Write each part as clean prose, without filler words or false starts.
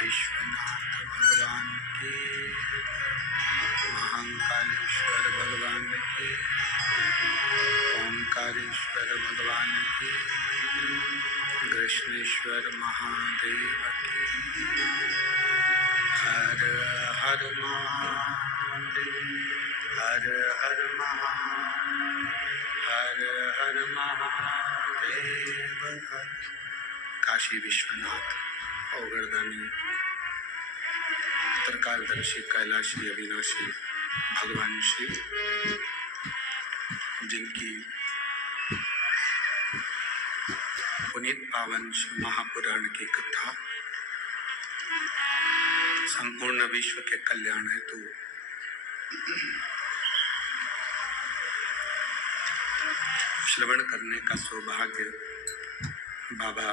विश्वनाथ भगवान की, महाकालेश्वर भगवान की, ओंकारेश्वर भगवान की, कृष्णेश्वर महादेव की। हर हर महादेव, हर हर महादेव, हर हर महादेव। काशी विश्वनाथ औगरदानी त्रिकालदर्शी कैलाशी अविनाशी भगवान शिव, जिनकी पुनीत पावन शिव महापुराण की कथा संपूर्ण विश्व के कल्याण हेतु श्रवण करने का सौभाग्य बाबा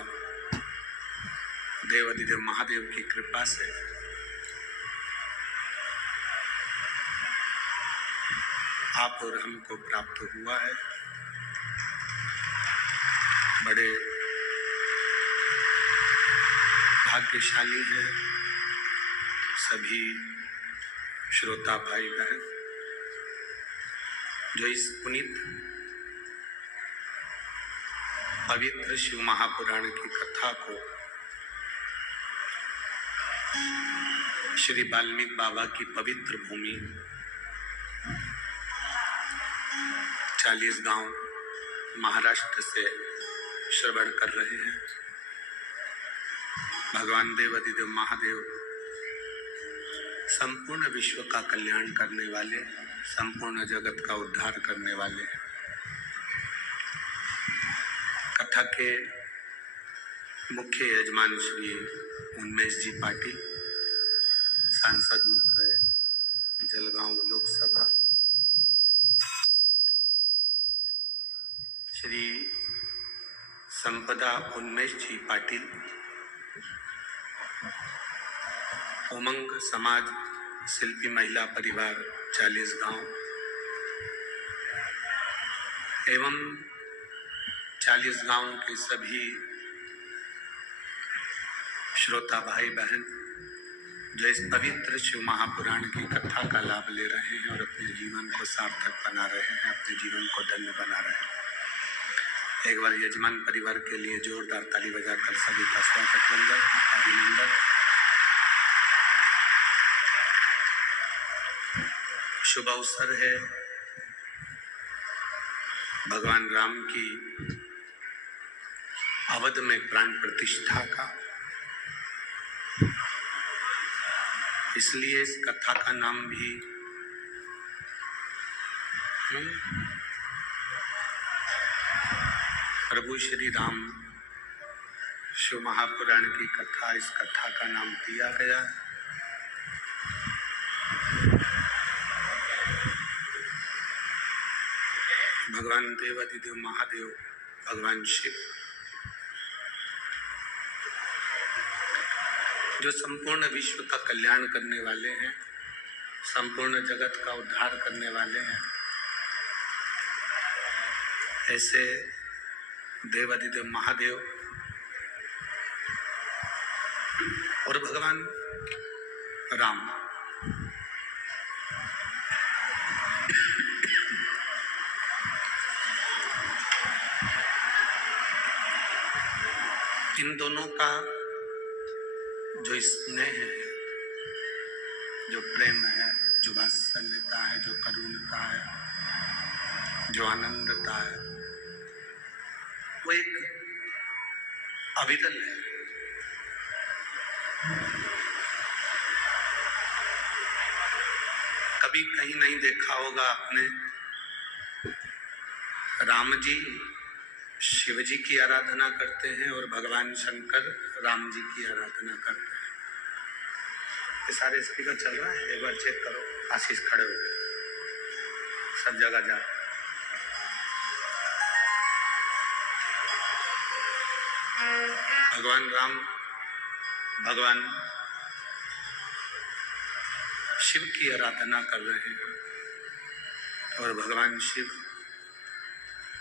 देवाधिदेव महादेव की कृपा से आप और हमको प्राप्त हुआ है। बड़े भाग्यशाली हैं सभी श्रोता भाई बहन जो इस पुनीत पवित्र शिव महापुराण की कथा को श्री वाल्मीकि बाबा की पवित्र भूमि 40 गांव महाराष्ट्र से श्रवण कर रहे हैं। भगवान देवाधिदेव महादेव संपूर्ण विश्व का कल्याण करने वाले, संपूर्ण जगत का उद्धार करने वाले। कथा के मुख्य यजमान श्री उन्मेष जी पाटिल, सांसद महोदय जलगांव लोकसभा, श्री संपदा उन्मेष जी पाटिल, उमंग समाज शिल्पी महिला परिवार 40 गांव एवं 40 गांव के सभी श्रोता भाई बहन जो इस पवित्र शिव महापुराण की कथा का लाभ ले रहे हैं और अपने जीवन को सार्थक बना रहे हैं, अपने जीवन को धन्य बना रहे हैं। एक बार यजमान परिवार के लिए जोरदार ताली बजाकर सभी का स्वागत वंदन अभिनंदन। शुभ अवसर है भगवान राम की अवध में प्राण प्रतिष्ठा का, इसलिए इस कथा का नाम भी प्रभु श्री राम शिव महापुराण की कथा, इस कथा का नाम दिया गया है। भगवान देवाधिदेव महादेव, भगवान शिव जो संपूर्ण विश्व का कल्याण करने वाले हैं, संपूर्ण जगत का उद्धार करने वाले हैं, ऐसे देवाधिदेव महादेव और भगवान राम इन दोनों का जो स्नेह है, जो प्रेम है, जो वात्सल्यता है, जो करुणता है, जो आनंदता है, वो एक अविरल है। कभी कहीं नहीं देखा होगा आपने राम जी शिव जी की आराधना करते हैं और भगवान शंकर राम जी की आराधना करते हैं। ये सारे स्पीकर चल रहा है, एक बार चेक करो। आशीष खड़े हो गए। सब जगह जा। भगवान राम भगवान शिव की आराधना कर रहे हैं और भगवान शिव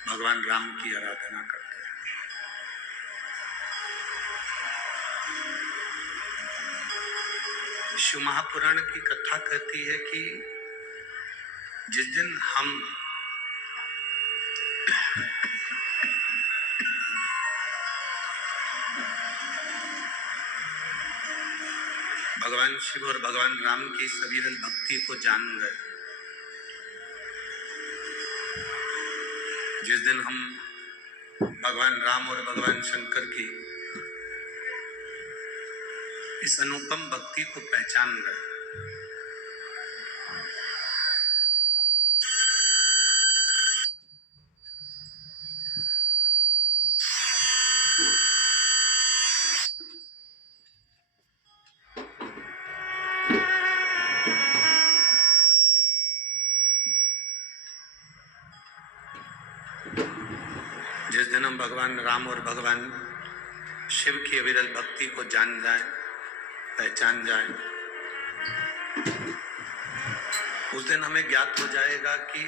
भगवान राम की आराधना करते हैं। शिव महापुराण की कथा कहती है कि जिस दिन हम भगवान शिव और भगवान राम की सविरल भक्ति को जान गए, जिस दिन हम भगवान राम और भगवान शंकर की इस अनुपम भक्ति को पहचान गए, जिस दिन हम भगवान राम और भगवान शिव की अविरल भक्ति को जान जाए, पहचान जाए, उस दिन हमें ज्ञात हो जाएगा कि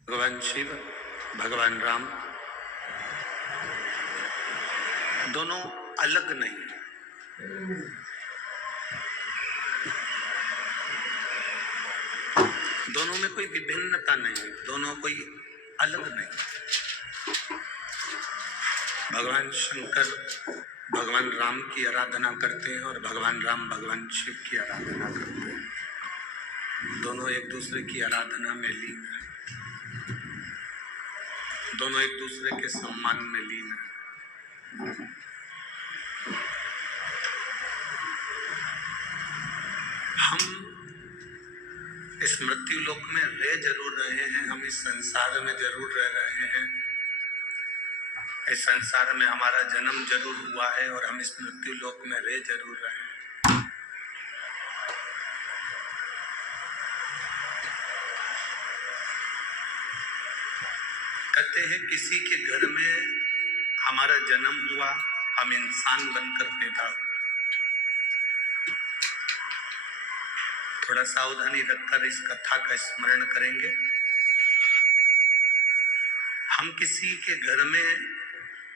भगवान शिव भगवान राम दोनों अलग नहीं, दोनों में कोई विभिन्नता नहीं, दोनों कोई अलग नहीं। भगवान शंकर भगवान राम की आराधना करते हैं और भगवान राम भगवान शिव की आराधना करते हैं। दोनों एक दूसरे की आराधना में लीन हैं, दोनों एक दूसरे के सम्मान में लीन हैं। हम इस मृत्यु लोक में रह जरूर रहे हैं, हम इस संसार में जरूर रह रहे हैं, इस संसार में हमारा जन्म जरूर हुआ है और हम इस मृत्यु लोक में रह जरूर रहे हैं। कहते हैं किसी के घर में हमारा जन्म हुआ, हम इंसान बनकर पैदा हुए। थोड़ा सावधानी रखकर इस कथा का स्मरण करेंगे। हम किसी के घर में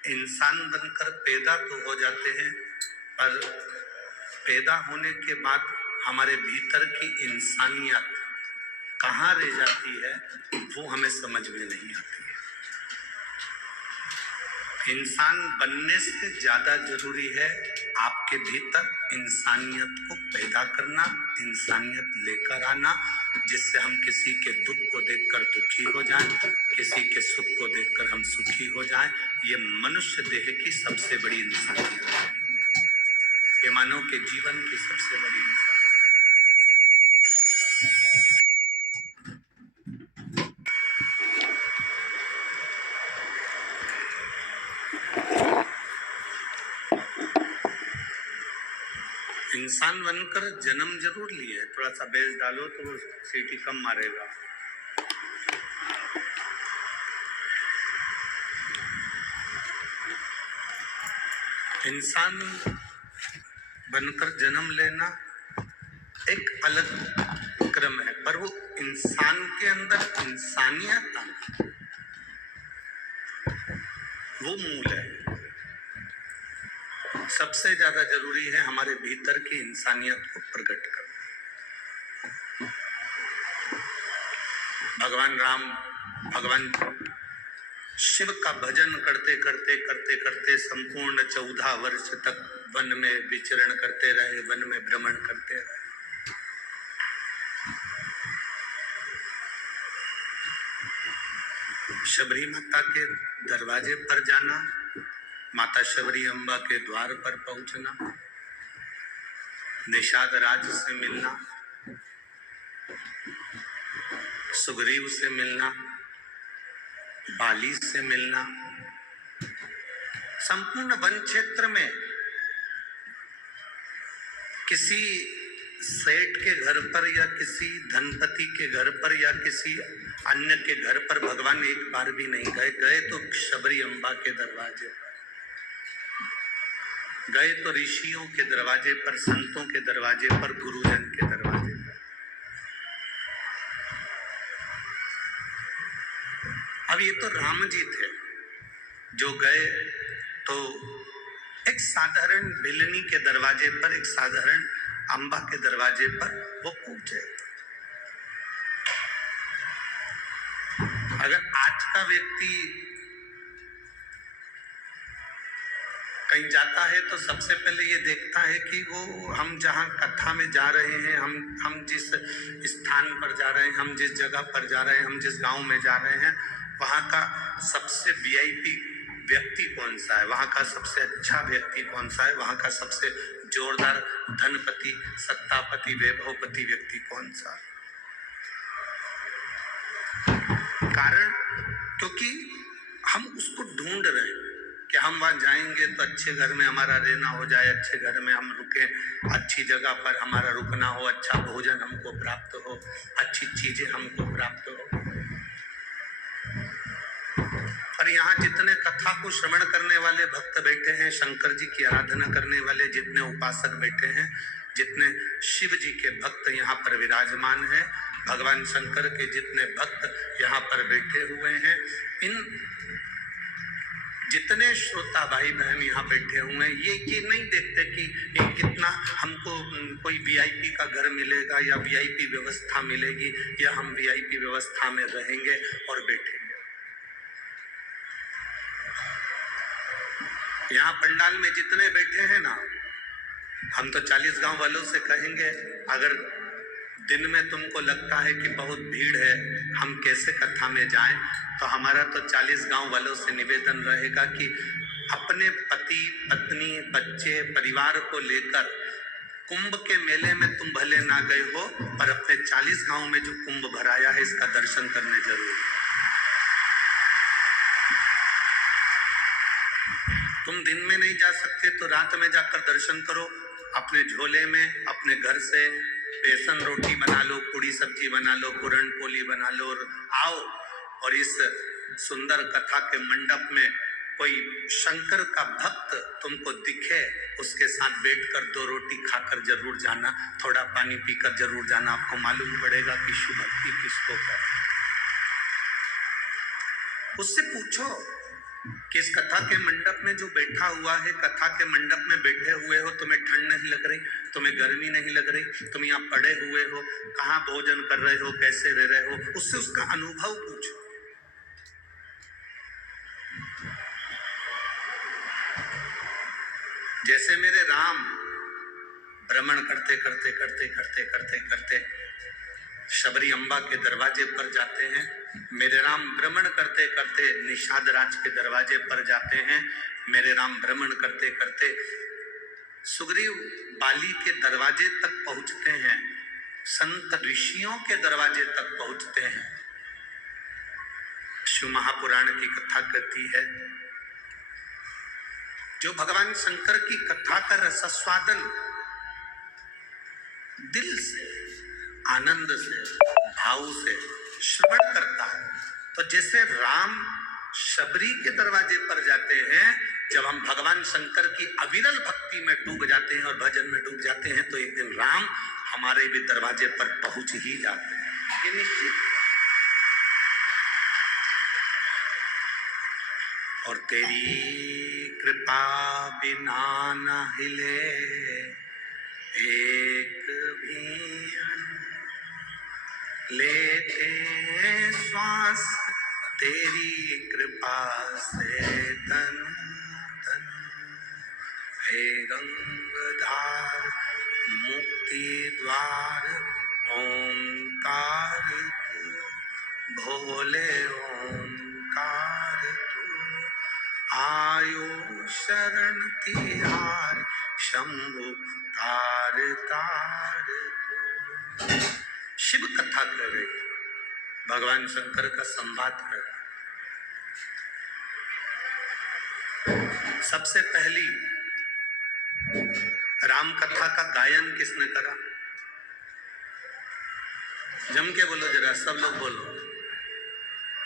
इंसान बनकर पैदा तो हो जाते हैं, पर पैदा होने के बाद हमारे भीतर की इंसानियत कहाँ रह जाती है वो हमें समझ में नहीं आती है। इंसान बनने से ज्यादा जरूरी है आपके भीतर इंसानियत को पैदा करना, इंसानियत लेकर आना, जिससे हम किसी के दुख को देखकर दुखी हो जाएं, किसी के सुख को देखकर हम सुखी हो जाएं। ये मनुष्य देह की सबसे बड़ी इंसानियत है, ये मानव के जीवन की सबसे बड़ी इंसानियत। इंसान बनकर जन्म जरूर लिए, थोड़ा सा बेस डालो तो वो सीटी कम मारेगा। इंसान बनकर जन्म लेना एक अलग क्रम है, पर वो इंसान के अंदर इंसानियत आना वो मूल है। सबसे ज्यादा जरूरी है हमारे भीतर की इंसानियत को प्रकट करना। भगवान राम भगवान शिव का भजन करते करते करते करते संपूर्ण 14 वर्ष तक वन में विचरण करते रहे, वन में भ्रमण करते रहे। शबरी माता के दरवाजे पर जाना, माता शबरी अम्बा के द्वार पर पहुंचना, निषाद राज से मिलना, सुग्रीव से मिलना, बाली से मिलना, संपूर्ण वन क्षेत्र में किसी सेठ के घर पर या किसी धनपति के घर पर या किसी अन्य के घर पर भगवान एक बार भी नहीं गए। गए तो शबरी अम्बा के दरवाजे पर, गए तो ऋषियों के दरवाजे पर, संतों के दरवाजे पर, गुरुजन के दरवाजे पर। अब ये तो राम जी थे जो गए तो एक साधारण भिलनी के दरवाजे पर, एक साधारण अम्बा के दरवाजे पर वो पूछे। अगर आज का व्यक्ति कहीं जाता है तो सबसे पहले ये देखता है कि वो हम जहाँ कथा में जा रहे हैं, हम जिस स्थान पर जा रहे हैं, हम जिस जगह पर जा रहे हैं, हम जिस गांव में जा रहे हैं, वहाँ का सबसे वीआईपी व्यक्ति कौन सा है, वहाँ का सबसे अच्छा व्यक्ति कौन सा है, वहाँ का सबसे जोरदार धनपति, सत्तापति, वैभवपति व्यक्ति कौन सा है। कारण क्योंकि हम उसको ढूंढ रहे हैं कि हम वहां जाएंगे तो अच्छे घर में हमारा रहना हो जाए, अच्छे घर में हम रुके, अच्छी जगह पर हमारा रुकना हो, अच्छा भोजन हमको प्राप्त हो, अच्छी चीजें हमको प्राप्त हो। और यहाँ जितने कथा को श्रवण करने वाले भक्त बैठे हैं, शंकर जी की आराधना करने वाले जितने उपासक बैठे हैं, जितने शिव जी के भक्त यहाँ पर विराजमान हैं, भगवान शंकर के जितने भक्त यहाँ पर बैठे हुए हैं, इन जितने श्रोता भाई बहन यहाँ बैठे हुए हैं, ये नहीं देखते कि ये कितना हमको कोई वीआईपी का घर मिलेगा या वीआईपी व्यवस्था मिलेगी या हम वीआईपी व्यवस्था में रहेंगे और बैठेंगे। यहाँ पंडाल में जितने बैठे हैं ना, हम तो 40 गांव वालों से कहेंगे, अगर दिन में तुमको लगता है कि बहुत भीड़ है, हम कैसे कथा में जाएं, तो हमारा तो 40 गांव वालों से निवेदन रहेगा कि अपने पति, पत्नी, बच्चे, परिवार को लेकर कुंभ के मेले में तुम भले ना गए हो, पर अपने 40 गांव में जो कुंभ भराया है इसका दर्शन करने जरूर। तुम दिन में नहीं जा सकते तो रात में जाकर दर्शन करो। अपने झोले में अपने घर से बेसन रोटी बना लो, पूड़ी सब्जी बना लो, पूरन पोली बना लो और आओ, और इस सुंदर कथा के मंडप में कोई शंकर का भक्त तुमको दिखे, उसके साथ बैठकर 2 रोटी खाकर जरूर जाना, थोड़ा पानी पीकर जरूर जाना। आपको मालूम पड़ेगा कि शुभ भक्ति किसको कहते हैं। उससे पूछो कि इस कथा के मंडप में जो बैठा हुआ है, कथा के मंडप में बैठे हुए हो, तुम्हें ठंड नहीं लग रही, तुम्हें गर्मी नहीं लग रही, तुम यहाँ पड़े हुए हो, कहाँ भोजन कर रहे हो, कैसे रह रहे हो, उससे उसका अनुभव पूछो। जैसे मेरे राम भ्रमण करते करते करते करते करते करते शबरी अम्बा के दरवाजे पर जाते हैं, मेरे राम भ्रमण करते करते निषाद राज के दरवाजे पर जाते हैं, मेरे राम भ्रमण करते करते सुग्रीव बाली के दरवाजे तक पहुंचते हैं, संत ऋषियों के दरवाजे तक पहुंचते हैं। शिव महापुराण की कथा कहती है, जो भगवान शंकर की कथा का रसास्वादन दिल से, आनंद से, भाव से श्रवण करता है, तो जैसे राम शबरी के दरवाजे पर जाते हैं, जब हम भगवान शंकर की अविरल भक्ति में डूब जाते हैं और भजन में डूब जाते हैं, तो एक दिन राम हमारे भी दरवाजे पर पहुंच ही जाते हैं, ये निश्चित। और तेरी कृपा बिना न हिले एक भी, लेते श्वास तेरी कृपा से तन तन, हे गंगाधार मुक्ति द्वार ओंकार तू, भोले ओंकार तू, आयो शरण तिहार शंभु तार तार तू। शिव कथा कर रही, भगवान शंकर का संवाद कर रही। सबसे पहली राम कथा का गायन किसने करा? जम के बोलो जरा, सब लोग बोलो।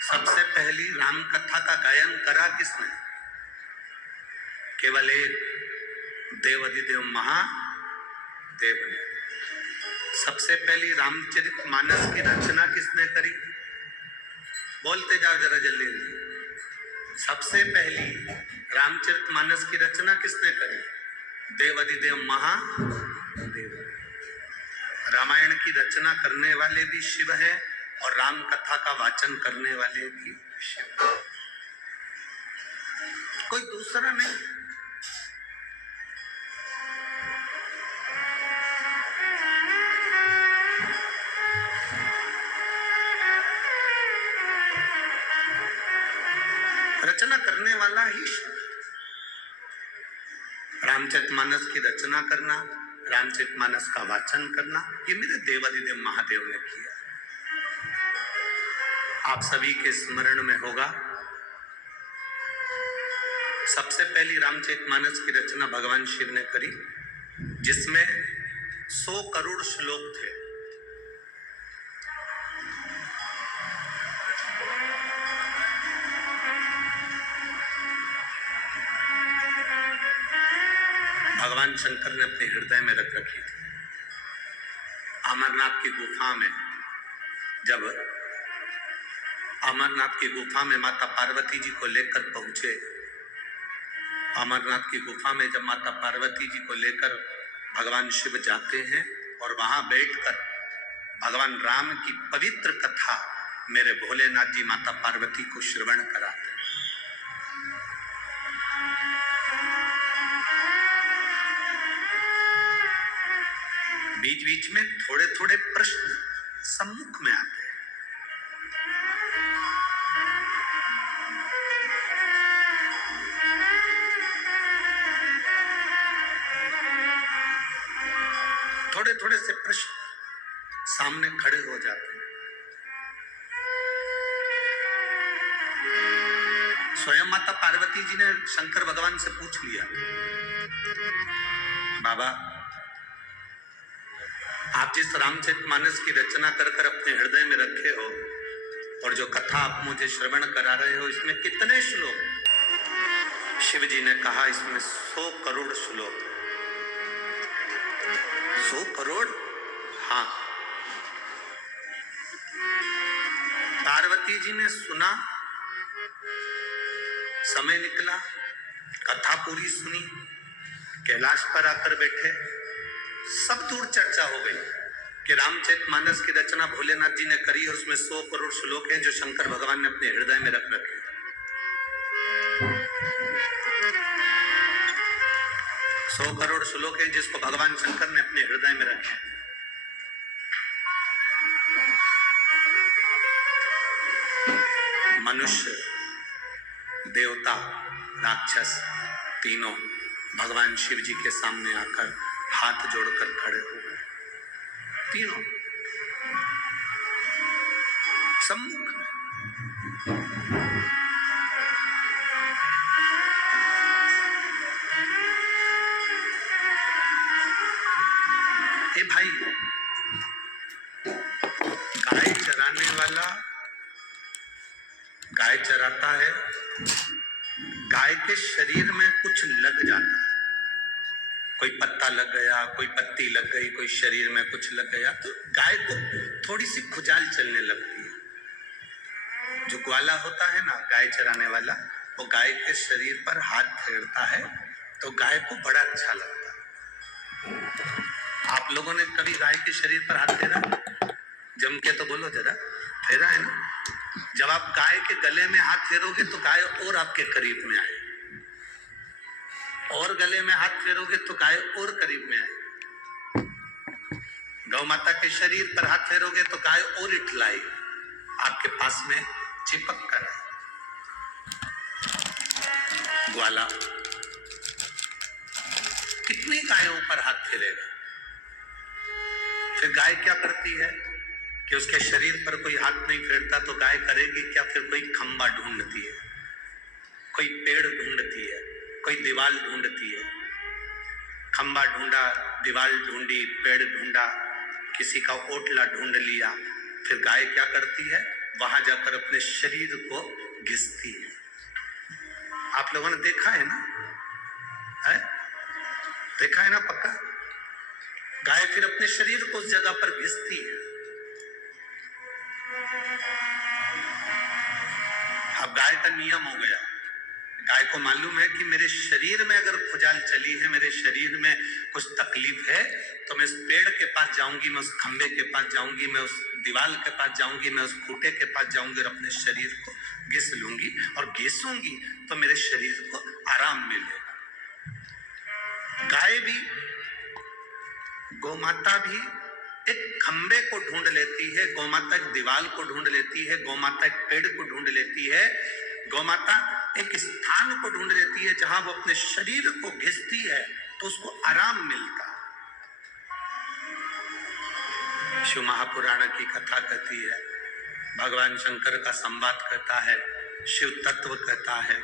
सबसे पहली राम कथा का गायन करा किसने? केवल एक देवाधिदेव महादेव ने। सबसे पहली रामचरितमानस की रचना किसने करी? बोलते जाओ जरा जल्दी जल्दी। सबसे पहली रामचरितमानस की रचना किसने करी? देवाधिदेव महादेव। रामायण की रचना करने वाले भी शिव है और राम कथा का वाचन करने वाले भी शिव है, कोई दूसरा नहीं। रचना करने वाला ही शिव। रामचरितमानस की रचना करना, रामचरितमानस का वाचन करना, ये मेरे देवाधिदेव महादेव ने किया। आप सभी के स्मरण में होगा, सबसे पहली रामचरितमानस की रचना भगवान शिव ने करी, जिसमें 100 करोड़ श्लोक थे। भगवान शंकर ने अपने हृदय में रख रखी थी। अमरनाथ की गुफा में, जब अमरनाथ की गुफा में माता पार्वती जी को लेकर पहुंचे, अमरनाथ की गुफा में जब माता पार्वती जी को लेकर भगवान शिव जाते हैं और वहां बैठकर भगवान राम की पवित्र कथा मेरे भोलेनाथ जी माता पार्वती को श्रवण कराते हैं। बीच बीच में थोड़े थोड़े प्रश्न सम्मुख में आते हैं। थोड़े थोड़े से प्रश्न सामने खड़े हो जाते हैं। स्वयं माता पार्वती जी ने शंकर भगवान से पूछ लिया, बाबा आप जिस रामचरितमानस की रचना कर कर अपने हृदय में रखे हो और जो कथा आप मुझे श्रवण करा रहे हो, इसमें कितने श्लोक? शिव जी ने कहा इसमें 100 करोड़ श्लोक। 100 करोड़? हाँ। पार्वती जी ने सुना, समय निकला, कथा पूरी सुनी, कैलाश पर आकर बैठे, सब दूर चर्चा हो गई कि रामचरितमानस की रचना भोलेनाथ जी ने करी और उसमें 100 करोड़ श्लोक हैं जो शंकर भगवान ने अपने हृदय में रख रखे। 100 करोड़ श्लोक हैं जिसको भगवान शंकर ने अपने हृदय में रखे। मनुष्य, देवता, राक्षस तीनों भगवान शिव जी के सामने आकर हाथ जोड़कर खड़े हो गए। तीनों सम्मुख में। ए भाई, गाय चराने वाला गाय चराता है, गाय के शरीर में कुछ लग जाता है, कोई पत्ता लग गया, कोई पत्ती लग गई, कोई शरीर में कुछ लग गया, तो गाय को थोड़ी सी खुजाल चलने लगती है। जो ग्वाला होता है ना, गाय चराने वाला, वो गाय के शरीर पर हाथ फेरता है तो गाय को बड़ा अच्छा लगता है। आप लोगों ने कभी गाय के शरीर पर हाथ फेरा? जम के तो बोलो जरा, फेरा है ना? जब आप गाय के गले में हाथ फेरोगे तो गाय और आपके करीब में आए, और गले में हाथ फेरोगे तो गाय और करीब में आए। गौ माता के शरीर पर हाथ फेरोगे तो गाय और इठलाई, आपके पास में चिपक कर आए। ग्वाला कितनी गायों पर हाथ फेरेगा? फिर गाय क्या करती है कि उसके शरीर पर कोई हाथ नहीं फेरता तो गाय करेगी क्या? फिर कोई खंबा ढूंढती है, कोई पेड़ ढूंढती है, कोई दीवार ढूंढती है, खंबा ढूंढा, दीवार ढूंढी, पेड़ ढूंढा, किसी का ओटला ढूंढ लिया, फिर गाय क्या करती है, वहां जाकर अपने शरीर को घिसती है। आप लोगों ने देखा है ना? है? देखा है ना? पक्का। गाय फिर अपने शरीर को उस जगह पर घिसती है। अब गाय का नियम हो गया, गाय को मालूम है कि मेरे शरीर में अगर खुजाल चली है, मेरे शरीर में कुछ तकलीफ है, तो मैं उस पेड़ के पास जाऊंगी, मैं उस खंबे के पास जाऊंगी, मैं उस दीवार के पास जाऊंगी, मैं उस खूंटे के पास जाऊंगी और अपने शरीर को घिस लूंगी, और घिसूंगी तो मेरे शरीर को आराम मिलेगा। गाय भी, गौमाता भी एक खंबे को ढूंढ लेती है, गौमाता एक दीवार को ढूंढ लेती है, गौमाता एक पेड़ को ढूंढ लेती है, गौमाता एक स्थान को ढूंढ लेती है जहां वो अपने शरीर को घिसती है तो उसको आराम मिलता है। शिव महापुराण की कथा कहती है, भगवान शंकर का संवाद कहता है, शिव तत्व कहता है,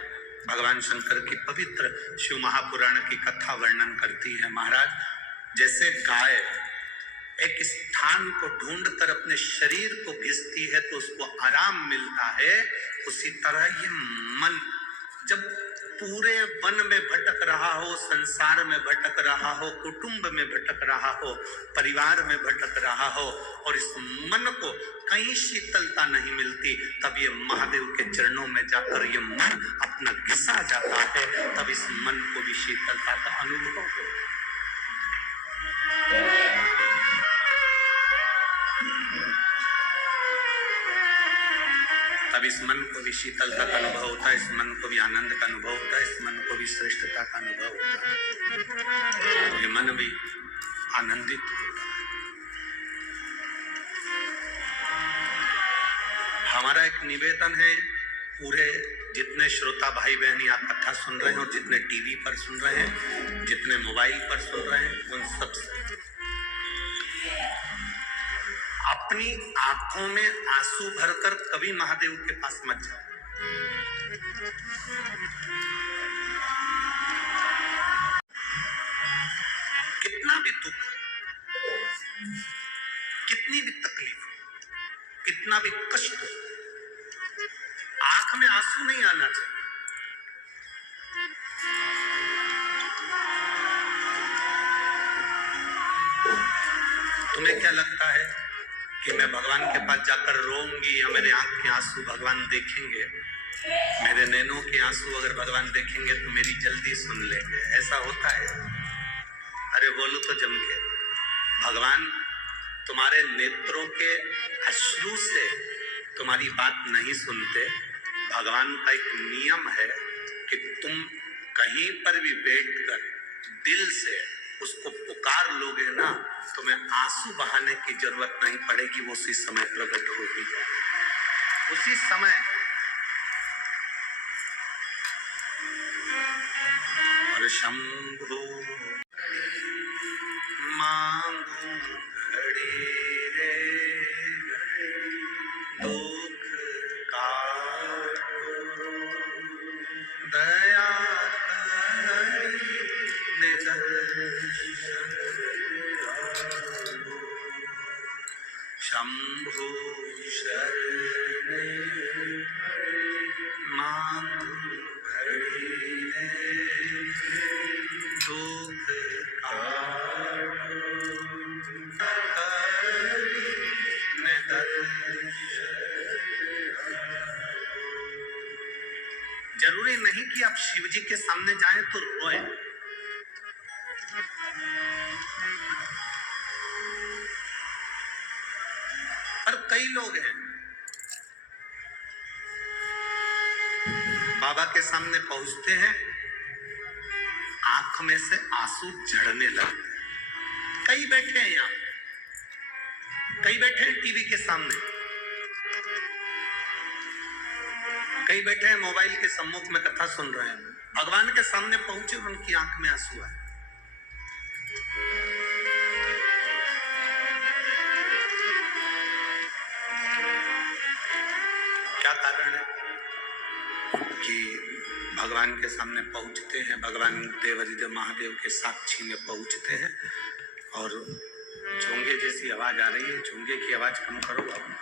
भगवान शंकर की पवित्र शिव महापुराण की कथा वर्णन करती है। महाराज, जैसे गाय एक स्थान को ढूंढकर अपने शरीर को घिसती है तो उसको आराम मिलता है, उसी तरह ये मन जब पूरे वन में भटक रहा हो, संसार में भटक रहा हो, कुटुंब में भटक रहा हो, परिवार में भटक रहा हो, और इस मन को कहीं शीतलता नहीं मिलती, तब ये महादेव के चरणों में जाकर ये मन अपना घिसा जाता है, तब इस मन को भी शीतलता का अनुभव हो। तब इस मन को भी शीतलता का अनुभव होता है, इस मन को भी आनंद का अनुभव होता है, इस मन को भी श्रेष्ठता का अनुभव होता है, तो ये मन भी आनंदित होता है। हमारा एक निवेदन है, पूरे जितने श्रोता भाई बहन यहाँ कथा सुन रहे हैं और जितने टीवी पर सुन रहे हैं, जितने मोबाइल पर सुन रहे हैं, उन सब अपनी आंखों में आंसू भरकर कभी महादेव के पास मत जाओ। कितना भी दुख, कितनी भी तकलीफ, कितना भी कष्ट हो, आंख में आंसू नहीं आना चाहिए। तुम्हें क्या लगता है कि मैं भगवान के पास जाकर रोऊंगी या मेरे आंख के आंसू भगवान देखेंगे? मेरे नैनों के आंसू अगर भगवान देखेंगे तो मेरी जल्दी सुन लेंगे, ऐसा होता है? अरे बोलो तो जम के, भगवान तुम्हारे नेत्रों के अश्रु से तुम्हारी बात नहीं सुनते। भगवान का एक नियम है कि तुम कहीं पर भी बैठकर दिल से उसको पुकार लोगे ना, तुम्हें आंसू बहाने की जरूरत नहीं पड़ेगी, वो उसी समय प्रकट होगी। उसी समय और शंभो मांगू घड़ी रे दुख काटो, दया करने दर्शन आलो, शंभो शरणे मांगू घड़ी रे दुख काटो, करने दर्शन। जरूरी नहीं कि आप शिव जी के सामने जाएं तो रोए। पर कई लोग हैं बाबा के सामने पहुंचते हैं, आंख में से आंसू झड़ने लगते हैं। कई बैठे हैं यहाँ, कई बैठे हैं टीवी के सामने, कई बैठे हैं मोबाइल के सम्मुख में कथा सुन रहे हैं, भगवान के सामने पहुंचे उनकी आंख में आंसू आए। क्या कारण है कि भगवान के सामने पहुंचते हैं, भगवान देवाधिदेव महादेव के साक्षी में पहुंचते हैं और चोंगे जैसी आवाज आ रही है, चोंगे की आवाज कम करो बाबू।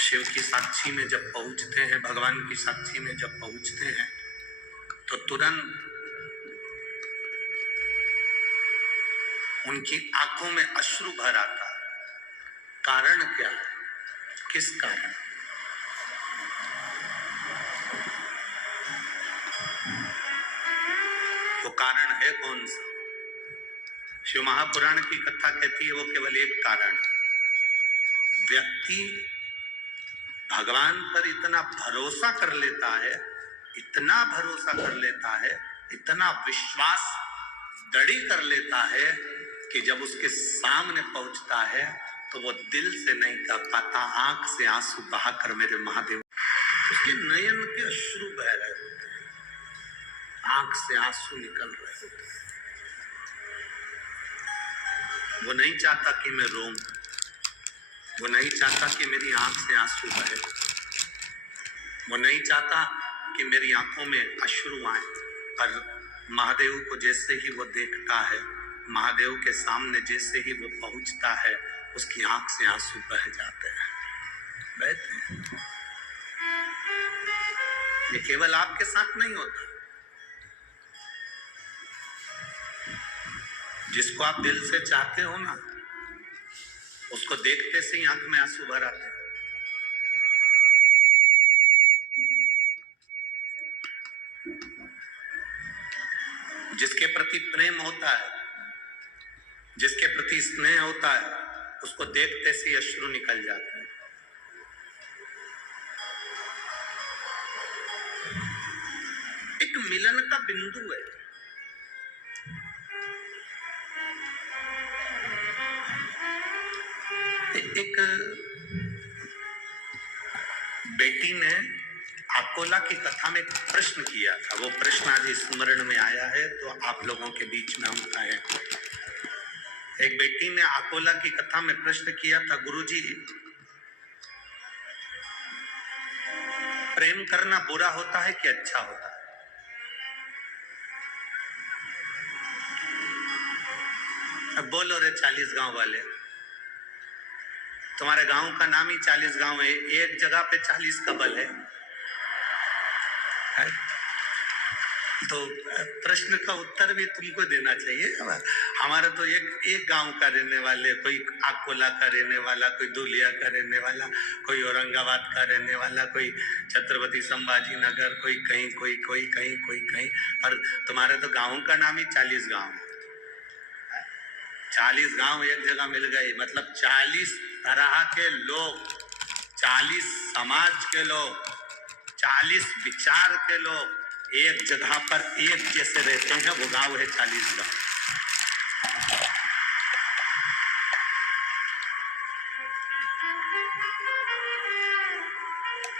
शिव की साक्षी में जब पहुंचते हैं, भगवान की साक्षी में जब पहुंचते हैं तो तुरंत उनकी आंखों में अश्रु भर आता है। कारण क्या है? किस कारण? वो कारण है कौन सा? शिव महापुराण की कथा कहती है वो केवल एक कारण। व्यक्ति भगवान पर इतना भरोसा कर लेता है, इतना भरोसा कर लेता है, इतना विश्वास दृढ़ कर लेता है कि जब उसके सामने पहुंचता है तो वो दिल से नहीं कह पाता, आंख से आंसू बहाकर मेरे महादेव, उसके नयन के अश्रु बह रहे होते हैं, आंख से आंसू निकल रहे होते हैं। वो नहीं चाहता कि मैं रोऊं, वो नहीं चाहता कि मेरी आंख से आंसू बहे, वो नहीं चाहता कि मेरी आंखों में अश्रु आए, पर महादेव को जैसे ही वो देखता है, महादेव के सामने जैसे ही वो पहुंचता है, उसकी आंख से आंसू बह जाते हैं, बहते हैं। ये केवल आपके साथ नहीं होता। जिसको आप दिल से चाहते हो ना, उसको देखते से ही आंख में आंसू भर आते हैं। जिसके प्रति प्रेम होता है, जिसके प्रति स्नेह होता है, उसको देखते से अश्रु निकल जाते हैं। एक मिलन का बिंदु है। एक बेटी ने अकोला की कथा में प्रश्न किया था, वो प्रश्न आज स्मरण में आया है तो आप लोगों के बीच में हम कहें। एक बेटी ने अकोला की कथा में प्रश्न किया था, गुरुजी प्रेम करना बुरा होता है कि अच्छा होता है? अब बोलो रे 40 गांव वाले, तुम्हारे गांव का नाम ही 40 गांव है, एक जगह पे 40 कबल है? तो प्रश्न का उत्तर भी तुमको देना चाहिए। हमारा तो एक गांव का रहने वाले, कोई अकोला का रहने वाला, कोई धुलिया का रहने वाला, कोई औरंगाबाद का रहने वाला, कोई छत्रपति संभाजी नगर, कोई कहीं, कोई कहीं, कोई कहीं, पर तुम्हारे तो गांव का नाम ही 40 गांव है। 40 गांव एक जगह मिल गए, मतलब 40 तरह के लोग, 40 समाज के लोग, 40 विचार के लोग एक जगह पर एक जैसे रहते हैं, वो गांव है 40 गांव।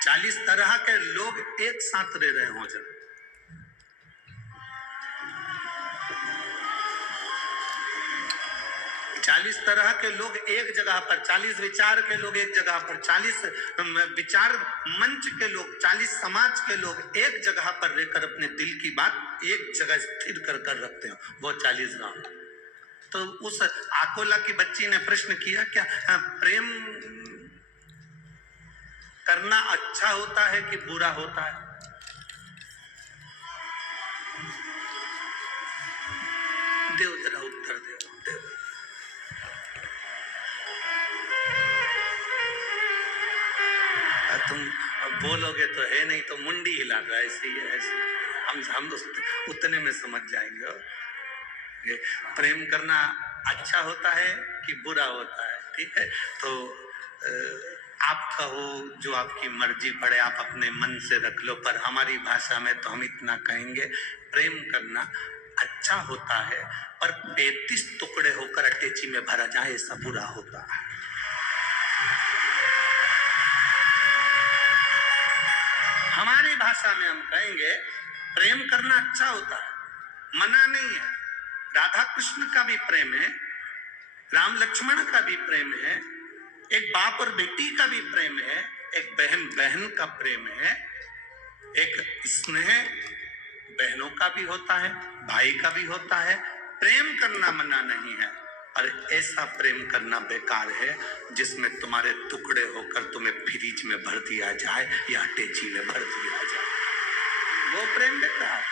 चालीस तरह के लोग एक साथ रह रहे हो जब, 40 तरह के लोग एक जगह पर, 40 विचार के लोग एक जगह पर, 40 विचार मंच के लोग, 40 समाज के लोग एक जगह पर रहकर अपने दिल की बात एक जगह स्थिर कर रखते हैं, वो 40 गांव। तो उस अकोला की बच्ची ने प्रश्न किया, क्या प्रेम करना अच्छा होता है कि बुरा होता है? देव जरा उत्तर दे। तुम बोलोगे तो है, नहीं तो मुंडी हिला दो, ऐसे ही है, ऐसे हम उतने में समझ जाएंगे। प्रेम करना अच्छा होता है कि बुरा होता है? ठीक है, तो आप कहो जो आपकी मर्जी पड़े, आप अपने मन से रख लो, पर हमारी भाषा में तो हम इतना कहेंगे, प्रेम करना अच्छा होता है, पर 35 टुकड़े होकर अटैची में भरा जाए ऐसा बुरा होता है। हमारी भाषा में हम कहेंगे प्रेम करना अच्छा होता है, मना नहीं है। राधा कृष्ण का भी प्रेम है, राम लक्ष्मण का भी प्रेम है, एक बाप और बेटी का भी प्रेम है, एक बहन बहन का प्रेम है, एक स्नेह बहनों का भी होता है, भाई का भी होता है। प्रेम करना मना नहीं है, और ऐसा प्रेम करना बेकार है जिसमें तुम्हारे टुकड़े होकर तुम्हें फ्रिज में भर दिया जाए या अटैची में भर दिया जाए, वो प्रेम बेकार।